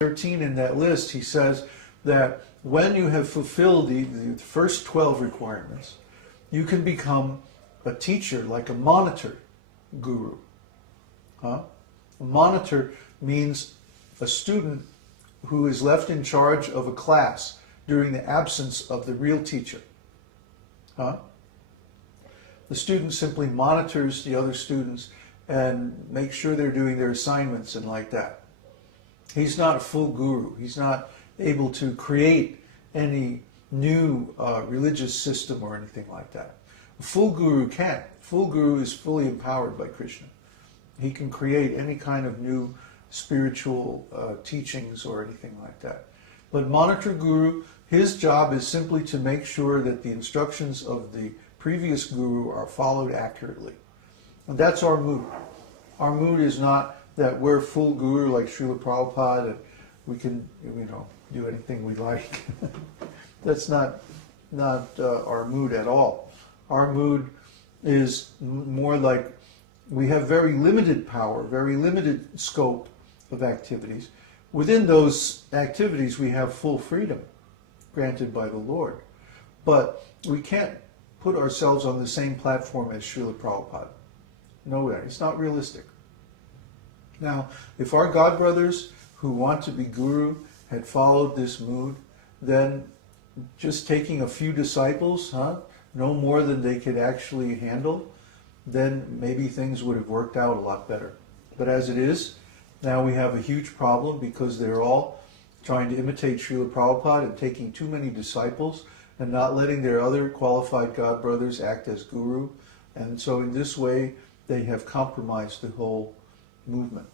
13 in that list, he says that when you have fulfilled the first 12 requirements, you can become a teacher, like a monitor guru. A monitor means a student who is left in charge of a class during the absence of the real teacher. The student simply monitors the other students and makes sure they're doing their assignments and like that. He's not a full guru. He's not able to create any new religious system or anything like that. A full guru can. Full guru is fully empowered by Krishna. He can create any kind of new spiritual teachings or anything like that. But monitor guru, his job is simply to make sure that the instructions of the previous guru are followed accurately. And that's our mood. Our mood is not that we're full guru like Śrīla Prabhupada and we can, do anything we like. That's not our mood at all. Our mood is more like we have very limited power, very limited scope of activities. Within those activities we have full freedom granted by the Lord. But we can't put ourselves on the same platform as Śrīla Prabhupada. No way. It's not realistic. Now, if our God brothers who want to be guru had followed this mood, then just taking a few disciples, no more than they could actually handle, then maybe things would have worked out a lot better. But as it is, now we have a huge problem because they're all trying to imitate Śrīla Prabhupada and taking too many disciples and not letting their other qualified God brothers act as guru. And so in this way, they have compromised the whole movement.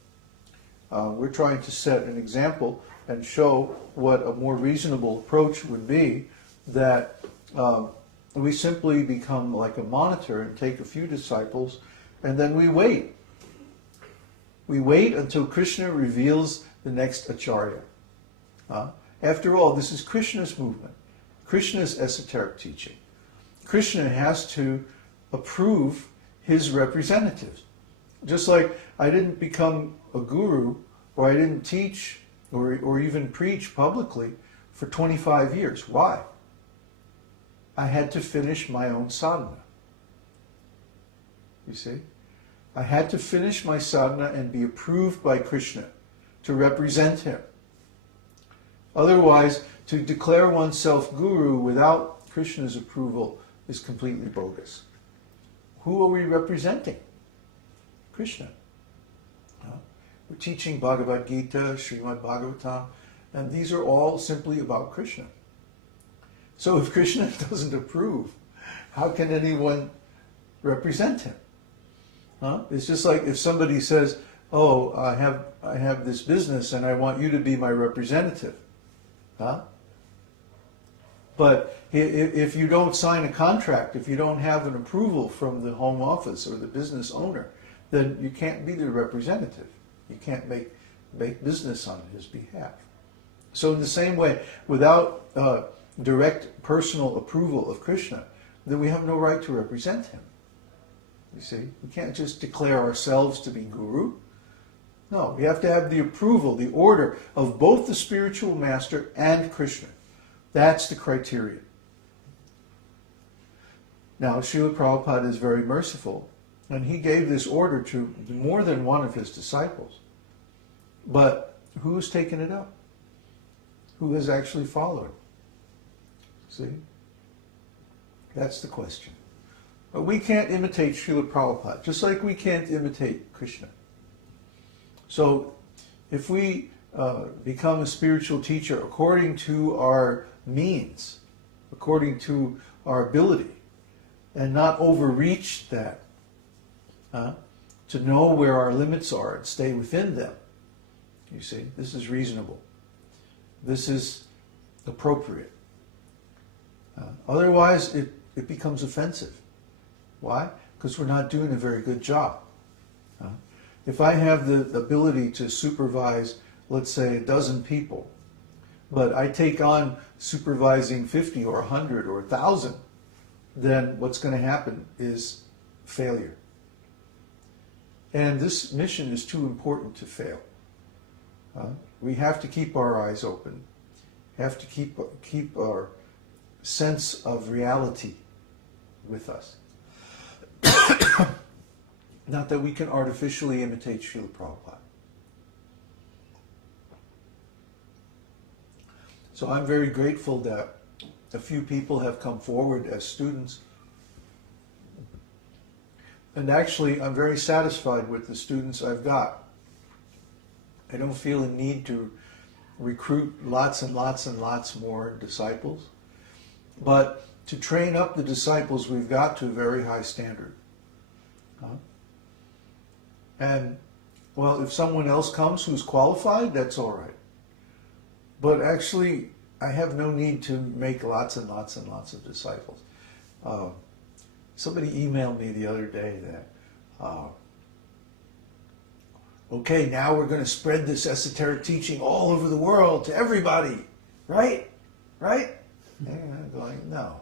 We're trying to set an example and show what a more reasonable approach would be, that we simply become like a monitor and take a few disciples, and then we wait. We wait until Krishna reveals the next acharya. After all, this is Krishna's movement, Krishna's esoteric teaching. Krishna has to approve his representatives. Just like I didn't become a guru, or I didn't teach or even preach publicly for 25 years. Why? I had to finish my own sadhana. You see? I had to finish my sadhana and be approved by Krishna to represent him. Otherwise, to declare oneself guru without Krishna's approval is completely bogus. Who are we representing? Krishna. We're teaching Bhagavad Gita, Srimad Bhagavatam, and these are all simply about Krishna. So if Krishna doesn't approve, how can anyone represent him? It's just like if somebody says, oh, I have this business and I want you to be my representative. But if you don't sign a contract, if you don't have an approval from the home office or the business owner, then you can't be the representative. You can't make business on his behalf. So in the same way, without direct personal approval of Krishna, then we have no right to represent him. You see, we can't just declare ourselves to be guru. No, we have to have the approval, the order of both the spiritual master and Krishna. That's the criterion. Now, Śrīla Prabhupada is very merciful, and he gave this order to more than one of his disciples. But who's taken it up? Who has actually followed? See? That's the question. But we can't imitate Śrīla Prabhupada, just like we can't imitate Krishna. So, if we become a spiritual teacher according to our means, according to our ability, and not overreach that, to know where our limits are and stay within them, you see, this is reasonable. This is appropriate. Otherwise, it becomes offensive. Why? Because we're not doing a very good job. If I have the ability to supervise, let's say, 12 people, but I take on supervising 50 or 100 or 1,000, then what's going to happen is failure. And this mission is too important to fail. We have to keep our eyes open, have to keep our sense of reality with us. Not that we can artificially imitate Śrīla Prabhupada. So I'm very grateful that a few people have come forward as students. And actually, I'm very satisfied with the students I've got. I don't feel a need to recruit lots and lots and lots more disciples. But to train up the disciples, we've got to a very high standard. And, well, if someone else comes who's qualified, that's all right. But actually, I have no need to make lots and lots and lots of disciples. Somebody emailed me the other day that, okay, now we're going to spread this esoteric teaching all over the world to everybody, right? Right? And I'm going, no.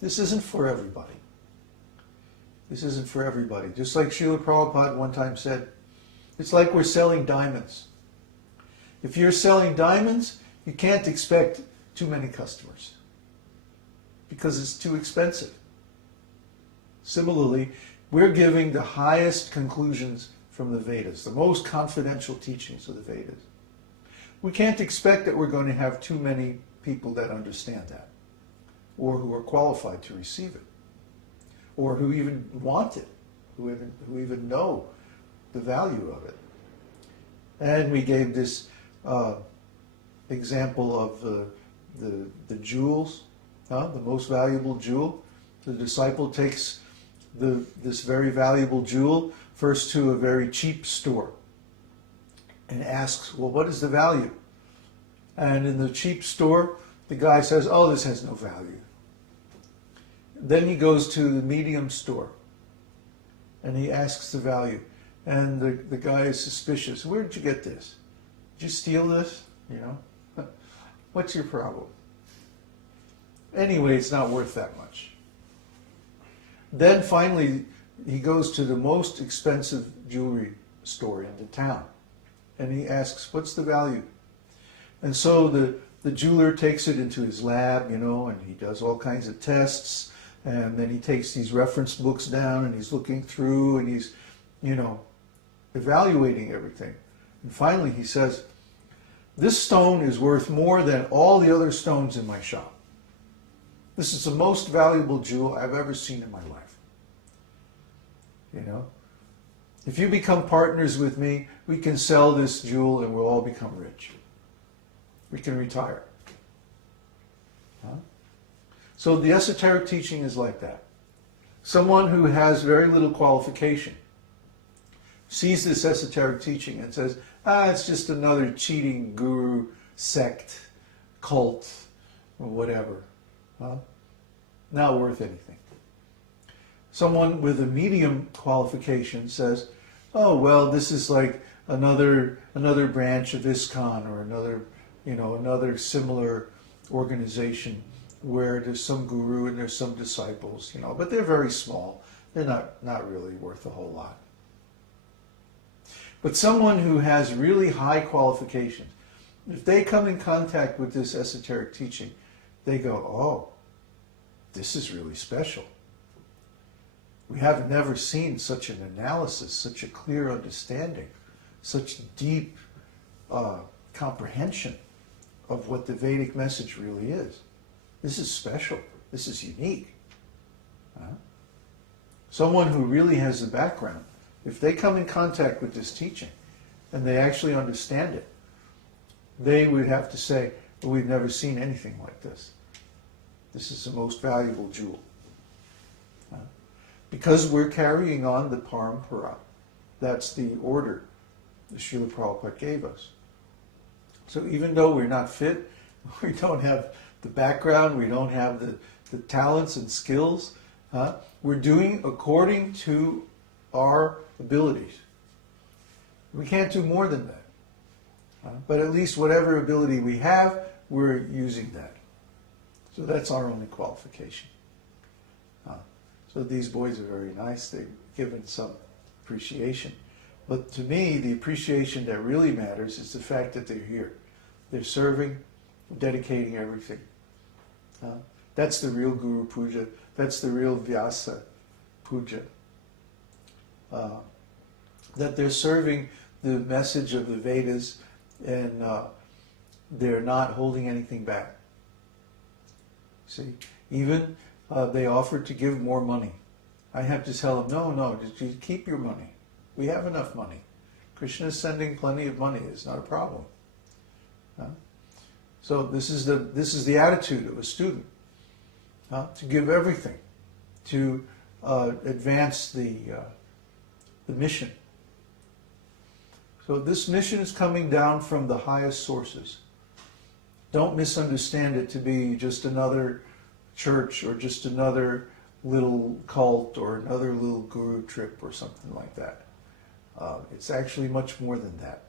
This isn't for everybody. This isn't for everybody. Just like Śrīla Prabhupada one time said, it's like we're selling diamonds. If you're selling diamonds, you can't expect too many customers because it's too expensive. Similarly, we're giving the highest conclusions from the Vedas, the most confidential teachings of the Vedas. We can't expect that we're going to have too many people that understand that, or who are qualified to receive it, or who even want it, who even know the value of it. And we gave this example of the jewels, the most valuable jewel. The disciple takes this very valuable jewel first to a very cheap store and asks, well, what is the value? And in the cheap store, the guy says, oh, this has no value. Then he goes to the medium store and he asks the value. And the guy is suspicious. Where did you get this? Did you steal this? You know? What's your problem? Anyway, it's not worth that much. Then finally, he goes to the most expensive jewelry store in the town. And he asks, what's the value? And so the jeweler takes it into his lab, you know, and he does all kinds of tests. And then he takes these reference books down and he's looking through and he's, you know, evaluating everything. And finally he says, this stone is worth more than all the other stones in my shop. This is the most valuable jewel I've ever seen in my life. You know, if you become partners with me, we can sell this jewel and we'll all become rich. We can retire. So the esoteric teaching is like that. Someone who has very little qualification sees this esoteric teaching and says, it's just another cheating guru, sect, cult, or whatever. Not worth anything. Someone with a medium qualification says, oh, well, this is like another branch of ISKCON or another similar organization where there's some guru and there's some disciples, you know, but they're very small. They're not really worth a whole lot. But someone who has really high qualifications, if they come in contact with this esoteric teaching, they go, oh, this is really special. We have never seen such an analysis, such a clear understanding, such deep comprehension of what the Vedic message really is. This is special. This is unique. Someone who really has the background, if they come in contact with this teaching and they actually understand it, they would have to say, well, we've never seen anything like this. This is the most valuable jewel. Because we're carrying on the parampara. That's the order the Śrīla Prabhupada gave us. So even though we're not fit, we don't have the background, we don't have the talents and skills, we're doing according to our abilities. We can't do more than that. But at least whatever ability we have, we're using that. So that's our only qualification. So these boys are very nice. They've given some appreciation. But to me, the appreciation that really matters is the fact that they're here. They're serving, dedicating everything. That's the real Guru Puja. That's the real Vyasa-puja. That they're serving the message of the Vedas, and they're not holding anything back. See, even they offered to give more money. I have to tell them, no, just keep your money. We have enough money. Krishna is sending plenty of money. It's not a problem. So this is the attitude of a student, to give everything, to advance the mission. So this mission is coming down from the highest sources. Don't misunderstand it to be just another church or just another little cult or another little guru trip or something like that. It's actually much more than that.